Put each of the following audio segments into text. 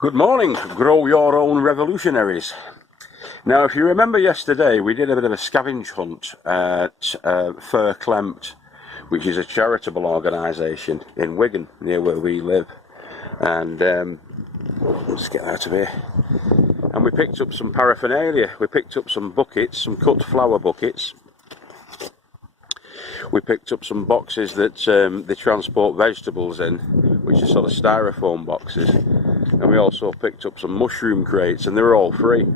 Good morning, grow your own revolutionaries. Now, if you remember yesterday, we did a bit of a scavenge hunt at Fur Clempt, which is a charitable organisation in Wigan, near where we live. And let's get out of here. And we picked up some paraphernalia. We picked up some buckets, some cut flower buckets. We picked up some boxes that they transport vegetables in, which are sort of styrofoam boxes. And we also picked up some mushroom crates, and they were all free.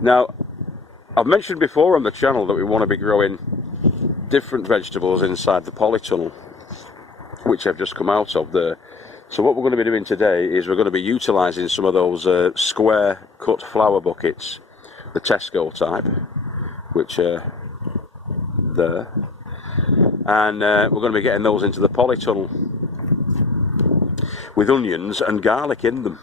Now, I've mentioned before on the channel that we want to be growing different vegetables inside the polytunnel, which I've just come out of there. So what we're going to be doing today is we're going to be utilising some of those square cut flower buckets, the Tesco type, which are there. And we're going to be getting those into the polytunnel with onions and garlic in them.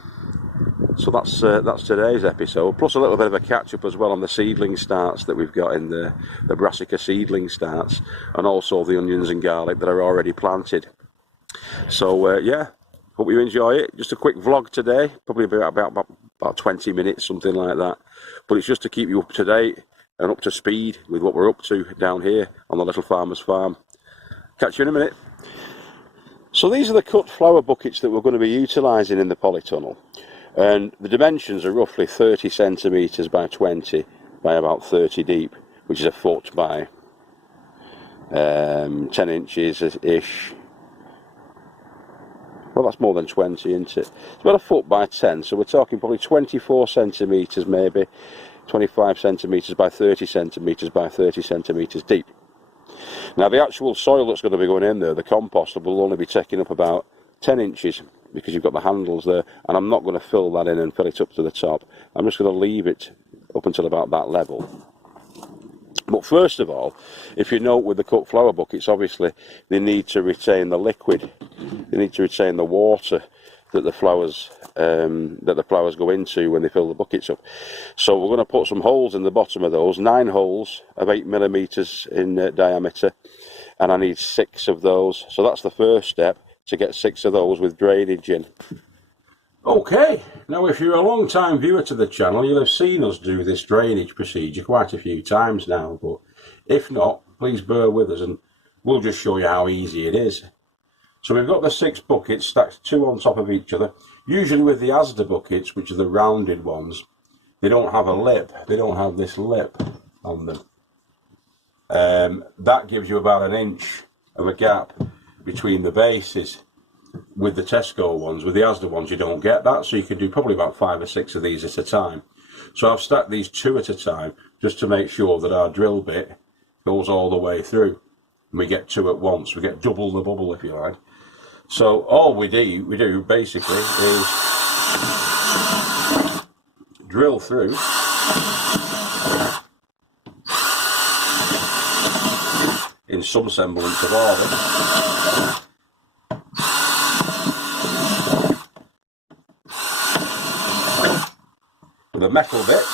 So that's today's episode, plus a little bit of a catch-up as well on the seedling starts that we've got in the brassica seedling starts, and also the onions and garlic that are already planted. So yeah, hope you enjoy it. Just a quick vlog today, probably about 20 minutes, something like that. But it's just to keep you up to date and up to speed with what we're up to down here on the Little Farmer's Farm. Catch you in a minute. So these are the cut flower buckets that we're going to be utilising in the polytunnel, and the dimensions are roughly 30 centimetres by 20 by about 30 deep, which is a foot by 10 inches-ish. Well, that's more than 20, isn't it? It's about a foot by 10, so we're talking probably 24 centimetres maybe, 25 centimetres by 30 centimetres by 30 centimetres deep. Now the actual soil that's going to be going in there, the compost, will only be taking up about 10 inches because you've got the handles there, and I'm not going to fill that in and fill it up to the top. I'm just going to leave it up until about that level. But first of all, if you note with the cut flower buckets, obviously they need to retain the liquid, they need to retain the water that the flowers go into when they fill the buckets up. So we're going to put some holes in the bottom of those, 9 holes of 8 millimetres in diameter, and I need 6 of those. So that's the first step, to get 6 of those with drainage in. Okay, now if you're a long time viewer to the channel, you'll have seen us do this drainage procedure quite a few times now, but if not, please bear with us and we'll just show you how easy it is. So we've got the 6 buckets stacked 2 on top of each other. Usually with the Asda buckets, which are the rounded ones, they don't have a lip. They don't have this lip on them. That gives you about 1 inch of a gap between the bases. With the Tesco ones, with the Asda ones, you don't get that, so you can do probably about 5 or 6 of these at a time. So I've stacked these 2 at a time just to make sure that our drill bit goes all the way through. And we get 2 at once. We get double the bubble, if you like. So all we do basically is drill through in some semblance of order. With a metal bit,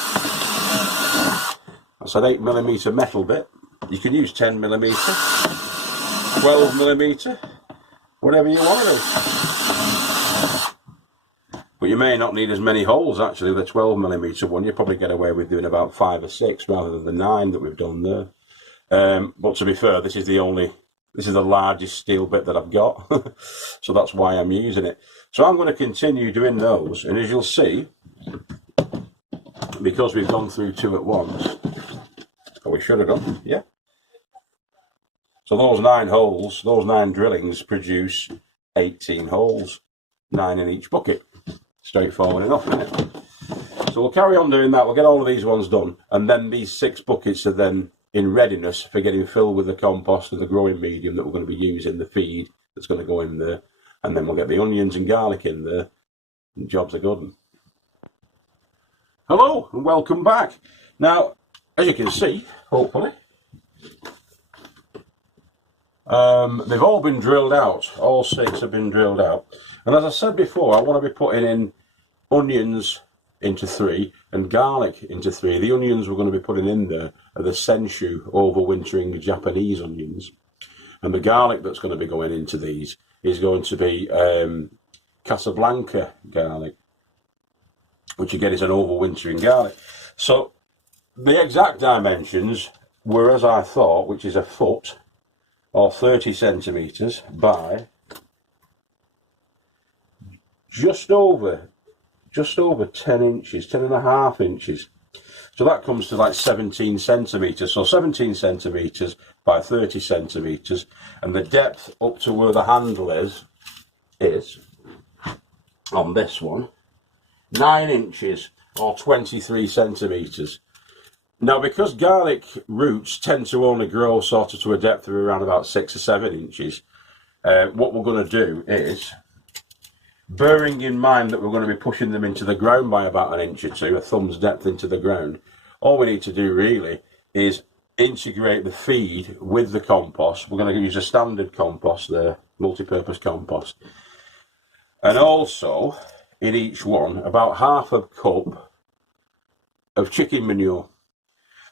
that's an 8 millimetre metal bit. You can use 10 millimetre, 12 millimetre, whatever you want to do. But you may not need as many holes actually with a 12 millimetre one. You probably get away with doing about 5 or 6 rather than the 9 that we've done there. But to be fair, this is the largest steel bit that I've got, so that's why I'm using it. So I'm going to continue doing those, and as you'll see, because we've gone through 2 at once, or we should have done, yeah. So those 9 holes, those 9 drillings produce 18 holes, 9 in each bucket. Straightforward enough, isn't it? So we'll carry on doing that. We'll get all of these ones done, and then these 6 buckets are then in readiness for getting filled with the compost and the growing medium that we're going to be using, the feed that's going to go in there, and then we'll get the onions and garlic in there, and jobs are good. Hello and welcome back. Now, as you can see, hopefully, they've all been drilled out. All 6 have been drilled out. And as I said before, I want to be putting in onions into 3 and garlic into 3. The onions we're going to be putting in there are the Senshu overwintering Japanese onions. And the garlic that's going to be going into these is going to be Casablanca garlic. which again is an overwintering garlic. So the exact dimensions were as I thought, which is a foot or 30 centimetres by just over 10 inches, 10.5 inches. So that comes to like 17 centimetres. So 17 centimetres by 30 centimetres, and the depth up to where the handle is on this one 9 inches or 23 centimetres. Now, because garlic roots tend to only grow sort of to a depth of around about 6 or 7 inches, what we're going to do is, bearing in mind that we're going to be pushing them into the ground by about 1 inch or 2, a thumb's depth into the ground, all we need to do really is integrate the feed with the compost. We're going to use a standard compost there, multi-purpose compost. And also, in each one, about half a cup of chicken manure.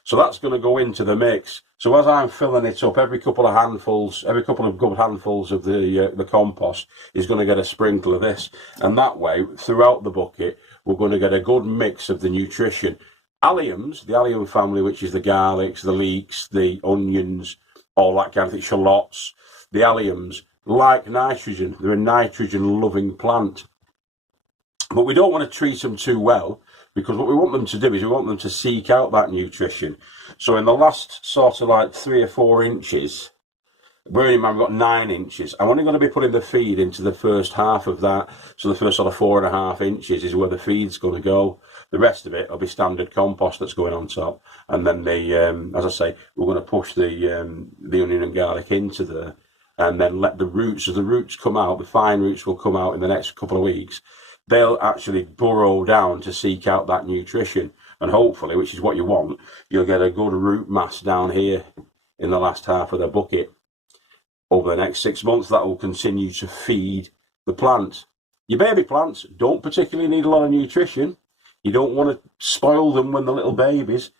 So that's going to go into the mix. So as I'm filling it up, every couple of good handfuls of the compost is going to get a sprinkle of this. And that way, throughout the bucket, we're going to get a good mix of the nutrition. Alliums, the allium family, which is the garlics, the leeks, the onions, all that kind of thing, shallots, the alliums, like nitrogen. They're a nitrogen-loving plant. But we don't want to treat them too well, because what we want them to do is we want them to seek out that nutrition. So in the last sort of like 3 or 4 inches, bearing in mind we've got 9 inches, I'm only going to be putting the feed into the first half of that. So the first sort of 4.5 inches is where the feed's going to go. The rest of it will be standard compost that's going on top. And then as I say, we're going to push the onion and garlic into there, and then let the roots, as the roots come out, the fine roots will come out in the next couple of weeks. They'll actually burrow down to seek out that nutrition, and hopefully, which is what you want, you'll get a good root mass down here in the last half of the bucket. Over the next 6 months, that will continue to feed the plant. Your baby plants don't particularly need a lot of nutrition. You don't want to spoil them when they're little babies.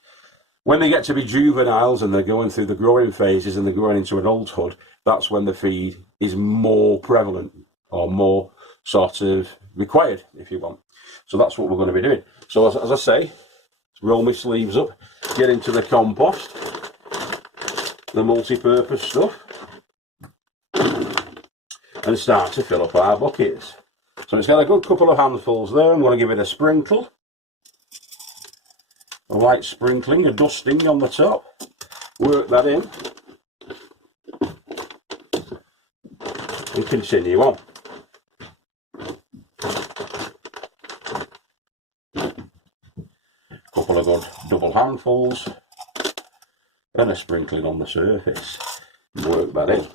When they get to be juveniles and they're going through the growing phases and they're growing into adulthood, that's when the feed is more prevalent or more sort of required, if you want. So that's what we're going to be doing. So as I say, roll my sleeves up, get into the compost, the multi-purpose stuff, and start to fill up our buckets. So it's got a good couple of handfuls there. I'm going to give it a sprinkle, a light sprinkling, a dusting on the top, work that in, and continue on. Couple of good double handfuls and a sprinkling on the surface. Work that in,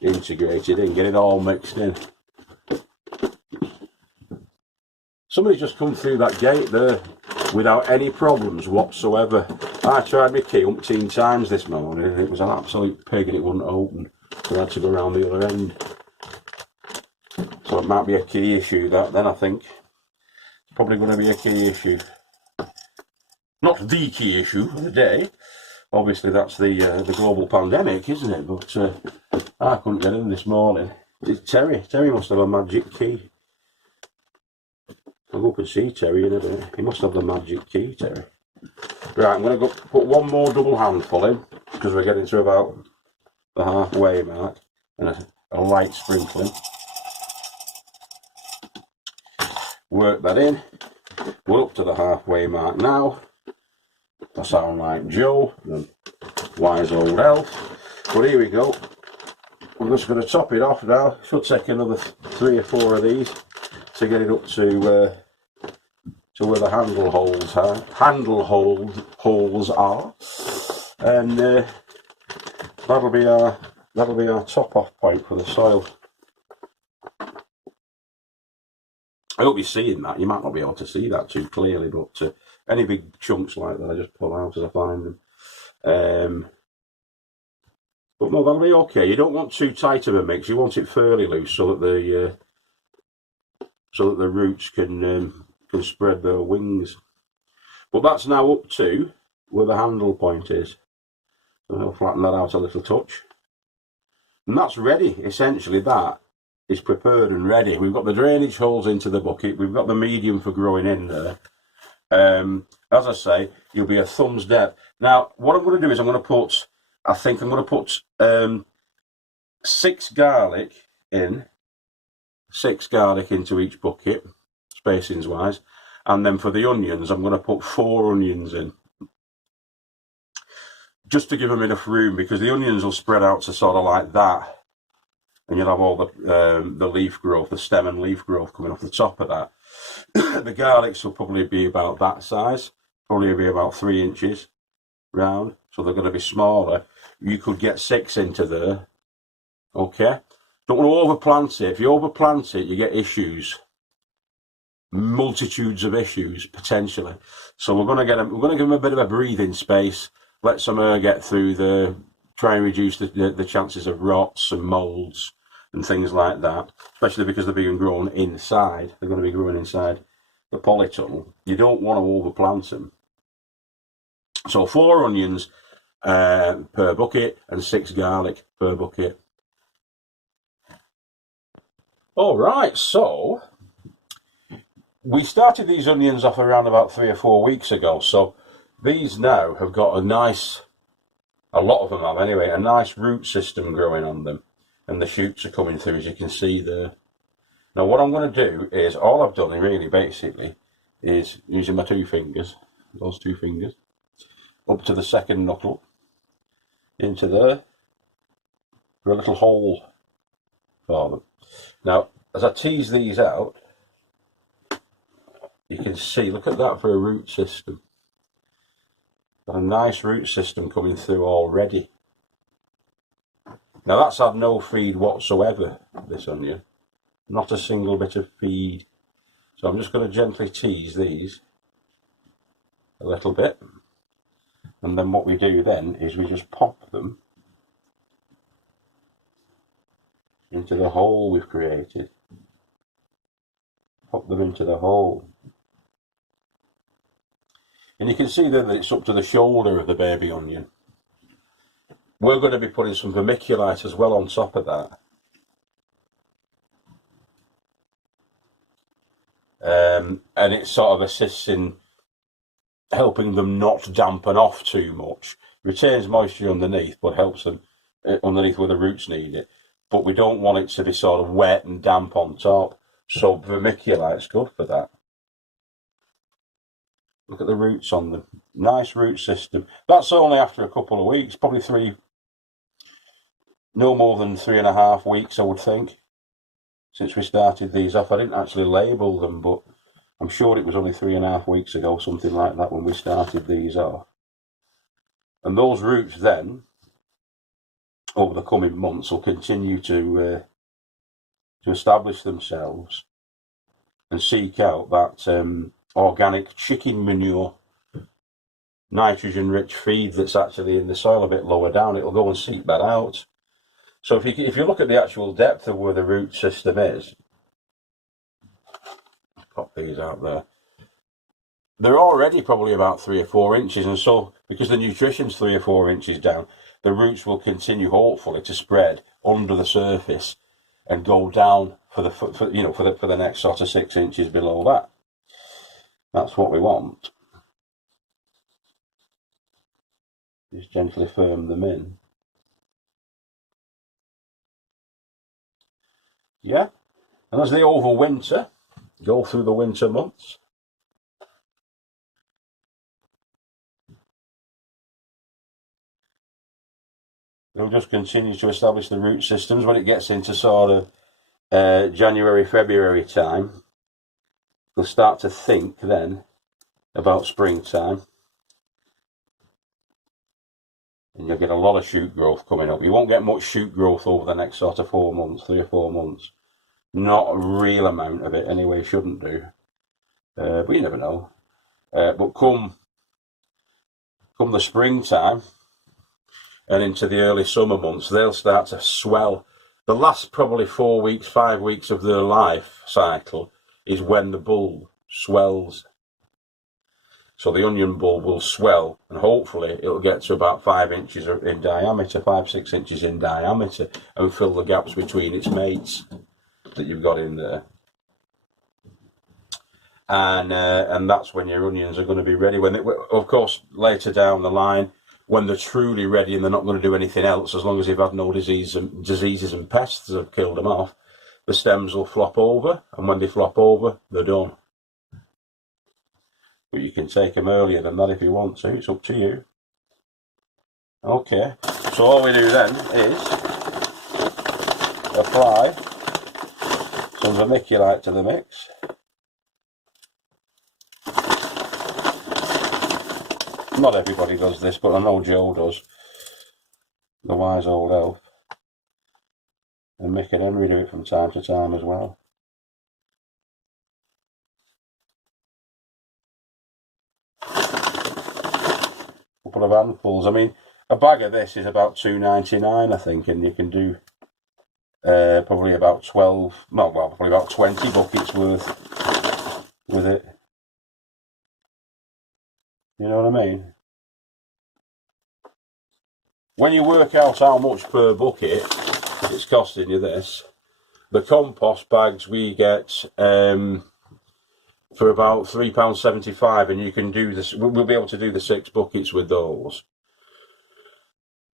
integrate it in, get it all mixed in. Somebody's just come through that gate there without any problems whatsoever. I tried my key umpteen times this morning and it was an absolute pig and it wouldn't open, so I had to go around the other end. So it might be a key issue, that then I think. It's probably going to be a key issue. Not the key issue of the day. Obviously that's the global pandemic, isn't it? But I couldn't get in this morning. It's Terry. Terry must have a magic key. I'll go up and see Terry in a bit. He must have the magic key, Terry. Right, I'm going to go put one more double handful in, because we're getting to about the halfway mark, and a light sprinkling. Work that in. We're up to the halfway mark now. I sound like Joe, the wise old elf. But here we go. I'm just going to top it off now. Should take another 3 or 4 of these to get it up to where the handle holes are, and that'll be our top off point for the soil. I hope you're seeing that. You might not be able to see that too clearly, but any big chunks like that I just pull out as I find them. But no, that'll be okay. You don't want too tight of a mix. You want it fairly loose so that the roots can spread their wings. But that's now up to where the handle point is. So I'll flatten that out a little touch. And that's ready. Essentially, that is prepared and ready. We've got the drainage holes into the bucket. We've got the medium for growing in there. As I say, you'll be a thumb's depth. Now, what I'm going to do is I'm going to put, I think I'm going to put 6 garlic in, 6 garlic into each bucket, spacings wise, and then for the onions, I'm going to put 4 onions in, just to give them enough room, because the onions will spread out to sort of like that, and you'll have all the leaf growth, the stem and leaf growth coming off the top of that. The garlics will probably be about that size, probably be about 3 inches round, so they're going to be smaller. You could get 6 into there. Okay, don't want to overplant it. If you overplant it, you get issues, multitudes of issues potentially. So we're going to get them. We're going to give them a bit of a breathing space. Let some air get through there. Try and reduce the chances of rots and molds and things like that, especially because they're being grown inside. They're going to be growing inside the polytunnel. You don't want to overplant them. So 4 onions per bucket and 6 garlic per bucket. All right, so we started these onions off around about 3 or 4 weeks ago. So these now have got a lot of them have anyway, a nice root system growing on them. And the shoots are coming through, as you can see there. Now what I'm going to do is, all I've done really basically is using my 2 fingers, those 2 fingers, up to the second knuckle, into there, for a little hole for them. Now, as I tease these out, you can see, look at that for a root system. Got a nice root system coming through already. Now that's had no feed whatsoever, this onion. Not a single bit of feed. So I'm just going to gently tease these a little bit. And then what we do then is we just pop them into the hole we've created. Pop them into the hole. And you can see then that it's up to the shoulder of the baby onion. We're going to be putting some vermiculite as well on top of that. And it sort of assists in helping them not dampen off too much. Retains moisture underneath, but helps them underneath where the roots need it. But we don't want it to be sort of wet and damp on top. So vermiculite's good for that. Look at the roots on them. Nice root system. That's only after a couple of weeks, probably no more than 3.5 weeks, I would think, since we started these off. I didn't actually label them, but I'm sure it was only 3.5 weeks ago, something like that, when we started these off. And those roots then, over the coming months, will continue to establish themselves and seek out that organic chicken manure, nitrogen-rich feed that's actually in the soil a bit lower down. It'll go and seek that out. So if you look at the actual depth of where the root system is, pop these out there, they're already probably about 3 or 4 inches, and so because the nutrition's 3 or 4 inches down, the roots will continue hopefully to spread under the surface and go down for the next sort of 6 inches below that. That's what we want. Just gently firm them in. Yeah, and as they overwinter, go through the winter months, they'll just continue to establish the root systems. When it gets into sort of January, February time, they'll start to think then about springtime. And you'll get a lot of shoot growth coming up. You won't get much shoot growth over the next sort of 4 months, 3 or 4 months. Not a real amount of it anyway, shouldn't do. But you never know. But come the springtime and into the early summer months, they'll start to swell. The last probably 4 weeks, 5 weeks of their life cycle is when the bulb swells. So the onion bulb will swell, and hopefully it'll get to about 5 inches in diameter, 5-6 inches in diameter, and fill the gaps between its mates that you've got in there. and that's when your onions are going to be ready. When of course, later down the line, when they're truly ready and they're not going to do anything else, as long as they've had no diseases and pests that have killed them off, the stems will flop over, and when they flop over, they're done. But you can take them earlier than that if you want to. It's up to you. Okay, so all we do then is apply some vermiculite to the mix. Not everybody does this, but I know Joe does, the wise old elf. And Mick and Henry do it from time to time as well. A couple of handfuls. I mean, a bag of this is about $2.99, I think, and you can do probably about 12, well, probably about 20 buckets worth with it. You know what I mean? When you work out how much per bucket it's costing you this, the compost bags we get for about £3.75, and you can do this. We'll be able to do the 6 buckets with those.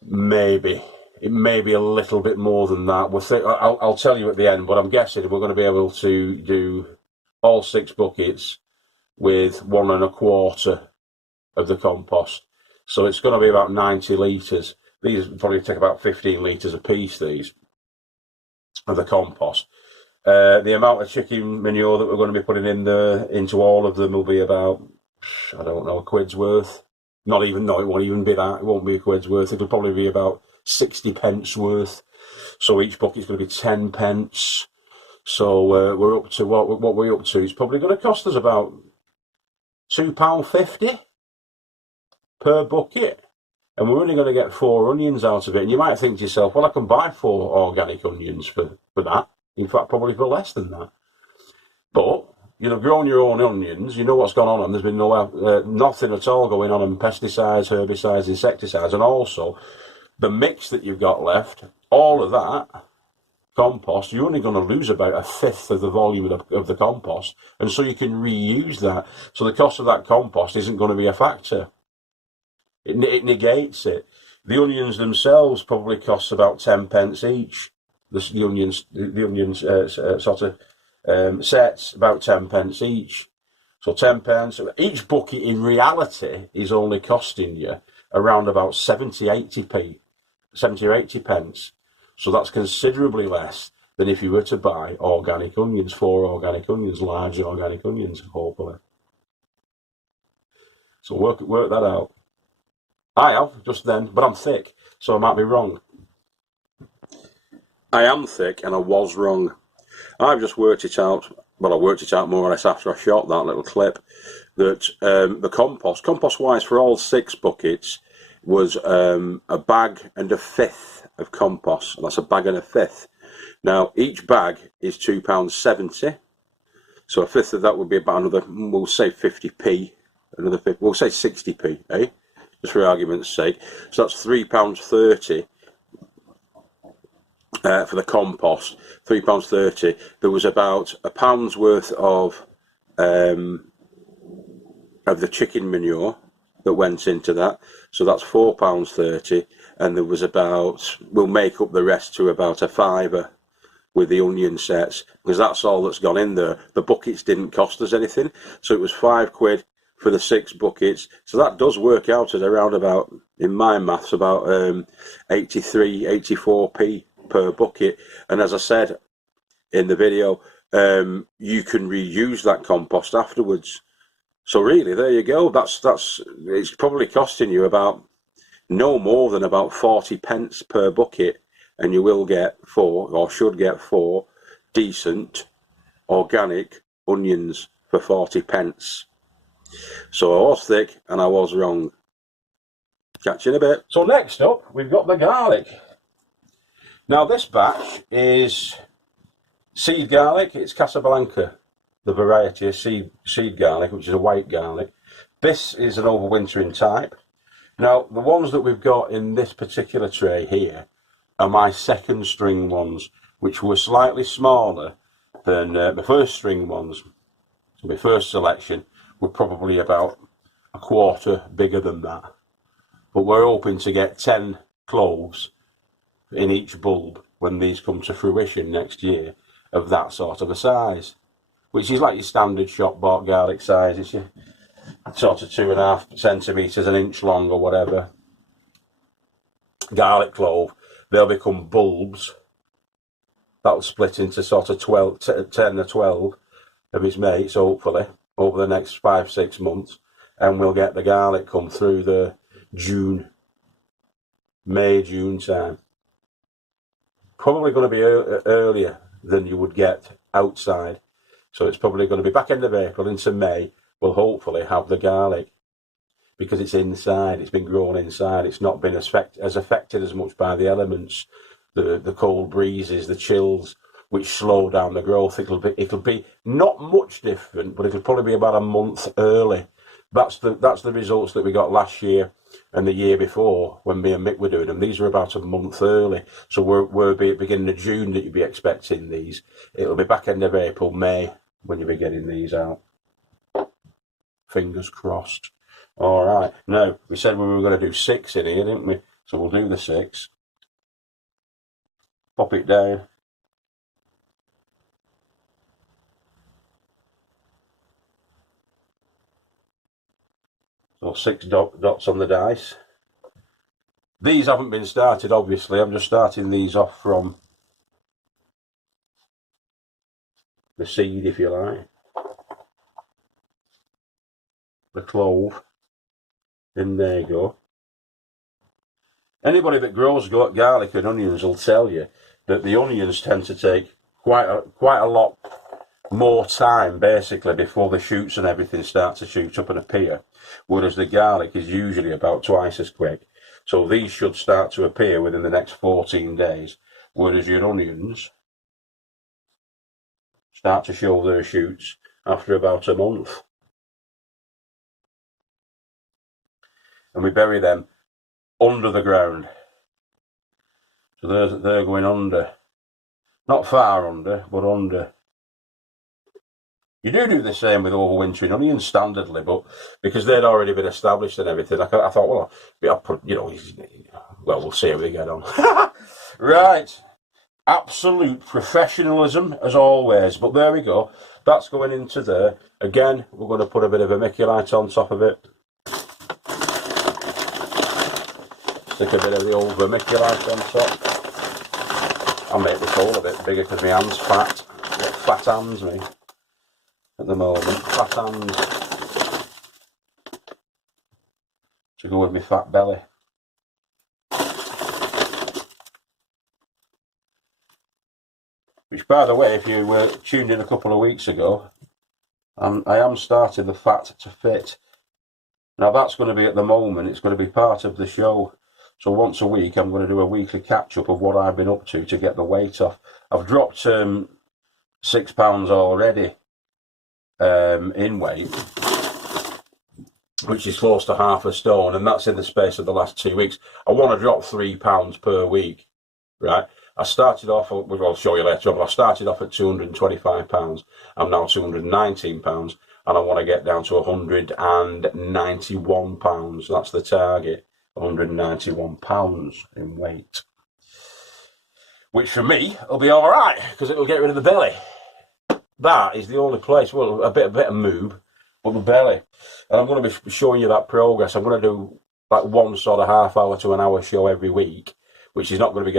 Maybe it may be a little bit more than that. I'll tell you at the end, but I'm guessing we're going to be able to do all 6 buckets with 1 1/4 of the compost. So it's going to be about 90 litres. These probably take about 15 litres a piece, these, of the compost. The amount of chicken manure that we're going to be putting into all of them will be about, I don't know, a quid's worth. Not even, no, it won't even be that. It won't be a quid's worth. It'll probably be about 60 pence worth. So each bucket's going to be 10 pence. So we're up to, what we're up to, it's probably going to cost us about £2.50 per bucket, and we're only going to get 4 onions out of it. And you might think to yourself, well, I can buy 4 organic onions for that. In fact, probably for less than that. But you'll have grown your own onions. You know what's gone on them. There's been nothing at all going on pesticides, herbicides, insecticides, and also the mix that you've got left. All of that compost, you're only going to lose about 1/5 of the volume of the compost, and so you can reuse that. So the cost of that compost isn't going to be a factor. It negates it. The onions themselves probably cost about 10 pence each. The onions sort of sets about 10 pence each. So 10 pence. Each bucket in reality is only costing you around about 70 or 80 pence. So that's considerably less than if you were to buy organic onions, 4 organic onions, large organic onions, hopefully. So work that out. I have, just then, but I'm thick, so I might be wrong. I am thick, and I was wrong. I've just worked it out, well, I worked it out more or less after I shot that little clip, that the compost-wise for all 6 buckets, was a bag and 1/5 of compost, and that's a bag and 1/5. Now, each bag is £2.70, so 1/5 of that would be about another, we'll say 50p, another 50, we'll say 60p, eh? Just for argument's sake. So that's £3.30 for the compost. £3.30. There was about £1 worth of the chicken manure that went into that. So that's £4.30, and there was about, we'll make up the rest to about £5 with the onion sets, because that's all that's gone in there. The buckets didn't cost us anything, so it was £5 for the 6 buckets. So that does work out at around about, in my maths, about 83, 84p per bucket. And as I said in the video, you can reuse that compost afterwards. So really, there you go. It's probably costing you about no more than about 40 pence per bucket, and you will get 4, or should get 4 decent organic onions for 40 pence. So I was thick and I was wrong. Catch you in a bit. So next up, we've got the garlic. Now this batch is seed garlic. It's Casablanca, the variety of seed garlic, which is a white garlic. This is an overwintering type. Now the ones that we've got in this particular tray here are my second string ones, which were slightly smaller than the first string ones. So my first selection were probably about a quarter bigger than that. But we're hoping to get 10 cloves in each bulb when these come to fruition next year of that sort of a size, which is like your standard shop bought garlic size. It's your sort of 2.5 centimetres, an inch long or whatever. Garlic clove, they'll become bulbs. That'll split into sort of 10 or 12 of his mates, hopefully, over the next 5-6 months. And we'll get the garlic come through the May, June time. Probably going to be earlier than you would get outside. So it's probably going to be back end of April into May. We'll hopefully have the garlic, because it's inside, it's been grown inside, it's not been as affected as much by the elements, the cold breezes, the chills, which slow down the growth. It'll be not much different, but it'll probably be about a month early. That's the results that we got last year and the year before when me and Mick were doing them. These were about a month early, so we're beginning of June that you'd be expecting these. It'll be back end of April, May when you'll be getting these out. Fingers crossed. All right. Now, we said we were going to do 6 in here, didn't we? So we'll do the 6. Pop it down. So 6 dots on the dice. These haven't been started, obviously. I'm just starting these off from the seed, if you like. The clove. And there you go. Anybody that grows garlic and onions will tell you that the onions tend to take quite a lot more time, basically, before the shoots and everything start to shoot up and appear, whereas the garlic is usually about twice as quick. So these should start to appear within the next 14 days, whereas your onions start to show their shoots after about a month. And we bury them under the ground. So they're going under. Not far under, but under. You do the same with overwintering onions standardly, but because they'd already been established and everything, I thought, well, I'll put, we'll see how we get on. Right. Absolute professionalism, as always. But there we go. That's going into there. Again, we're going to put a bit of vermiculite on top of it. Stick a bit of the old vermiculite on top. I'll make this all a bit bigger because my hand's fat. I've got fat hands, me, at the moment. Fat hands to go with my fat belly. Which, by the way, if you were tuned in a couple of weeks ago, I am starting the Fat to Fit. Now that's going to be, at the moment, it's going to be part of the show. So once a week, I'm going to do a weekly catch-up of what I've been up to get the weight off. I've dropped 6 pounds already in weight, which is close to half a stone, and that's in the space of the last 2 weeks. I want to drop 3 pounds per week, right? I started off, which I'll show you later on, but I started off at 225 pounds. I'm now 219 pounds, and I want to get down to 191 pounds. That's the target. 191 pounds in weight, which for me will be all right because it'll get rid of the belly. That is the only place. Well, a bit of moob, but the belly. And I'm going to be showing you that progress. I'm going to do like one sort of half-hour to an hour show every week, which is not going to be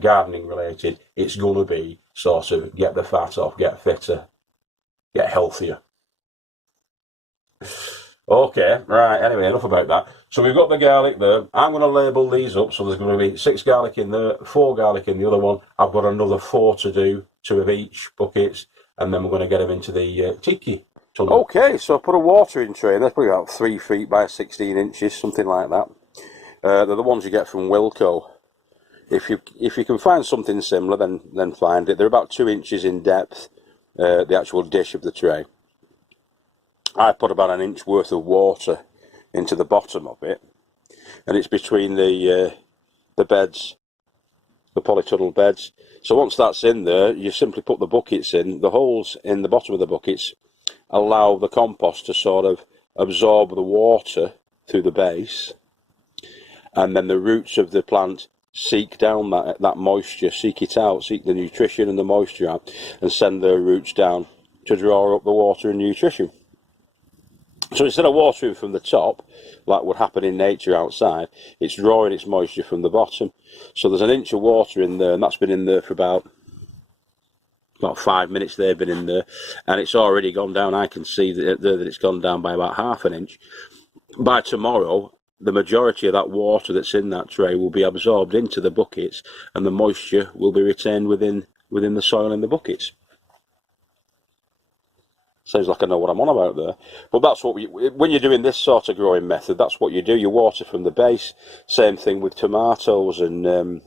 gardening related. It's going to be sort of get the fat off, get fitter, get healthier. Okay, right, anyway, enough about that. So we've got the garlic there. I'm going to label these up. So there's going to be 6 garlic in there, 4 garlic in the other one. I've got another 4 to do, 2 of each buckets, and then we're going to get them into the Tikki Tunnel. Okay, so I put a watering tray in. That's probably about 3 feet by 16 inches, something like that. They're the ones you get from Wilko. If you can find something similar, then find it. They're about 2 inches in depth, the actual dish of the tray. I put about an inch worth of water into the bottom of it, and it's between the beds, the polytunnel beds. So once that's in there, you simply put the buckets in. The holes in the bottom of the buckets allow the compost to sort of absorb the water through the base, and then the roots of the plant seek down that moisture, seek it out, seek the nutrition and the moisture out, and send their roots down to draw up the water and nutrition. So instead of watering from the top, like would happen in nature outside, it's drawing its moisture from the bottom. So there's an inch of water in there, and that's been in there for about 5 minutes. They've been in there, and it's already gone down. I can see that it's gone down by about half an inch. By tomorrow, the majority of that water that's in that tray will be absorbed into the buckets, and the moisture will be retained within the soil in the buckets. Sounds like I know what I'm on about there, but that's what when you're doing this sort of growing method, that's what you do. You water from the base. Same thing with tomatoes and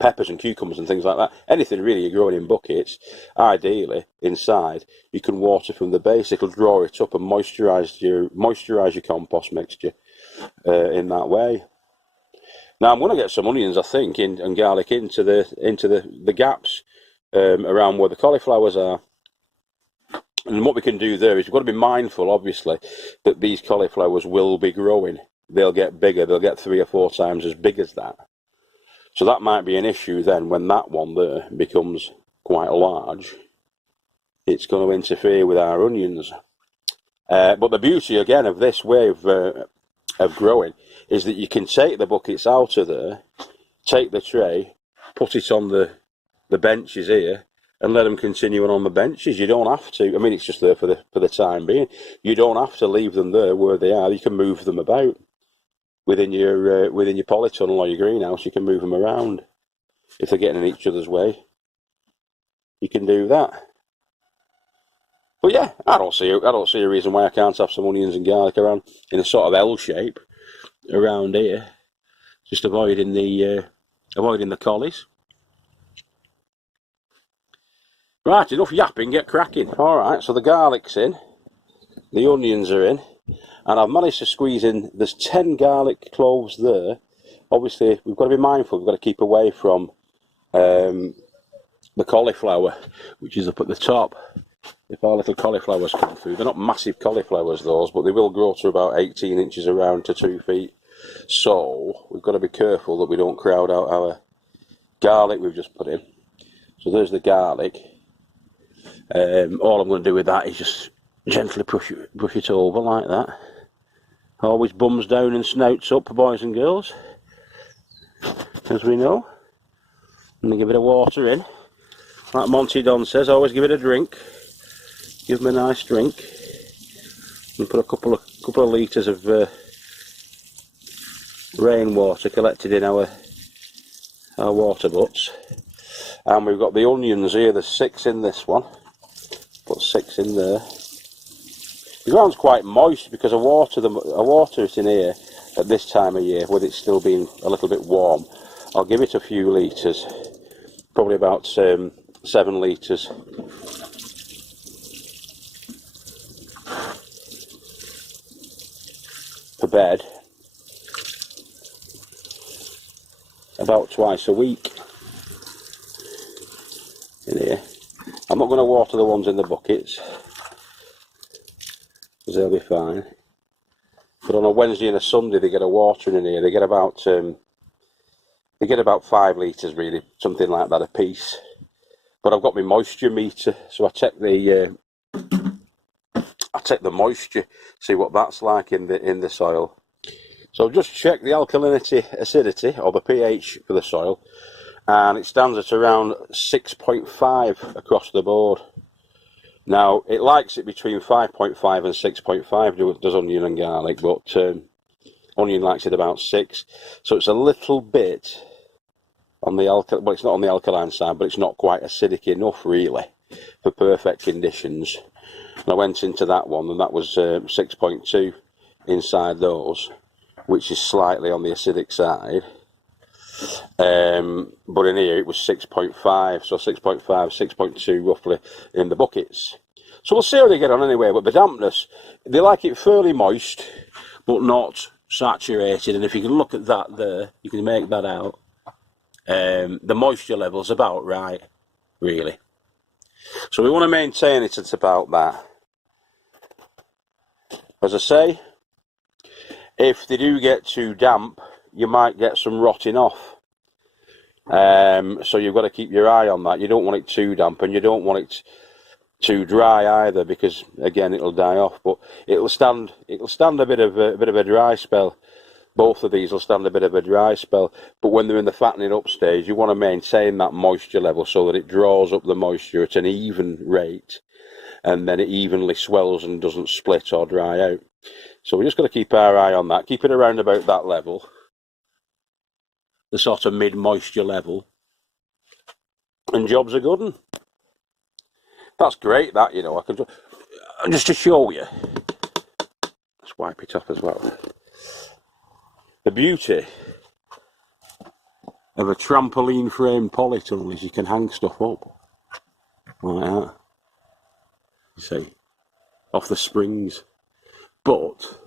peppers and cucumbers and things like that. Anything really you're growing in buckets, ideally inside, you can water from the base. It'll draw it up and moisturise your compost mixture in that way. Now I'm going to get some onions, I think, and garlic into the gaps around where the cauliflowers are. And what we can do there is we've got to be mindful, obviously, that these cauliflowers will be growing. They'll get bigger. They'll get 3 or 4 times as big as that. So that might be an issue then when that one there becomes quite large. It's going to interfere with our onions. But the beauty, again, of this way of growing is that you can take the buckets out of there, take the tray, put it on the benches here, and let them continue on the benches. You don't have to. I mean, it's just there for the time being. You don't have to leave them there where they are. You can move them about within your polytunnel or your greenhouse. You can move them around if they're getting in each other's way. You can do that. But yeah, I don't see a reason why I can't have some onions and garlic around in a sort of L shape around here. Just avoiding the collies. Right, enough yapping, get cracking. Alright, so the garlic's in, the onions are in, and I've managed to squeeze in, there's 10 garlic cloves there. Obviously, we've got to be mindful, we've got to keep away from the cauliflower, which is up at the top. If our little cauliflowers come through, they're not massive cauliflowers, those, but they will grow to about 18 inches around to 2 feet. So, we've got to be careful that we don't crowd out our garlic we've just put in. So there's the garlic. All I'm going to do with that is just gently brush it over like that. Always bums down and snouts up, boys and girls, as we know. And then give it a water in. Like Monty Don says, always give it a drink. Give them a nice drink. And put a couple of litres of rainwater collected in our water butts. And we've got the onions here, there's 6 in this one. Put 6 in there. The ground's quite moist because I water it in here at this time of year with it still being a little bit warm. I'll give it a few litres, probably about 7 litres. Per bed, about twice a week. In here, I'm not going to water the ones in the buckets because they'll be fine. But on a Wednesday and a Sunday, they get a watering in here. They get about 5 litres, really, something like that a piece. But I've got my moisture meter, so I check the moisture, see what that's like in the soil. So just check the alkalinity, acidity, or the pH for the soil. And it stands at around 6.5 across the board. Now, it likes it between 5.5 and 6.5, does onion and garlic, but onion likes it about 6. So it's a little bit on the well, it's not on the alkaline side, but it's not quite acidic enough, really, for perfect conditions. And I went into that one, and that was 6.2 inside those, which is slightly on the acidic side. But in here it was 6.5, so 6.5, 6.2 roughly in the buckets. So we'll see how they get on anyway. But the dampness, they like it fairly moist, but not saturated. And if you can look at that there, you can make that out. The moisture level's about right, really. So we want to maintain it at about that. As I say, if they do get too damp, you might get some rotting off. So you've got to keep your eye on that. You don't want it too damp, and you don't want it too dry either, because again it'll die off. But it'll stand a bit of a dry spell. Both of these will stand a bit of a dry spell. But when they're in the fattening up stage, you want to maintain that moisture level so that it draws up the moisture at an even rate, and then it evenly swells and doesn't split or dry out. So we just got to keep our eye on that. Keep it around about that level, the sort of mid-moisture level, and jobs are good. That's great, that, you know. And just to show you, let's wipe it off as well. The beauty of a trampoline frame polytunnel is you can hang stuff up like that, you see, off the springs. But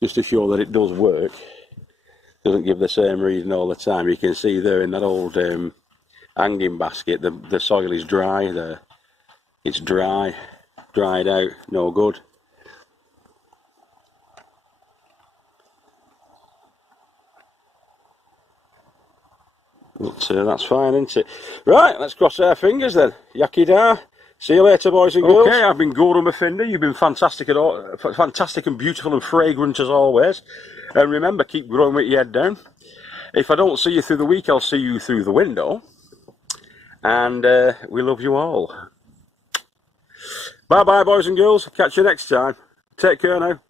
just to show that it does work, doesn't give the same reason all the time. You can see there in that old hanging basket, the soil is dry there. It's dried out, no good. But that's fine, isn't it? Right, let's cross our fingers then. Yaki da. See you later, boys and girls. Okay, I've been Gordon Mafinder. You've been fantastic and beautiful and fragrant as always. And remember, keep growing with your head down. If I don't see you through the week, I'll see you through the window. And we love you all. Bye bye, boys and girls. Catch you next time. Take care now.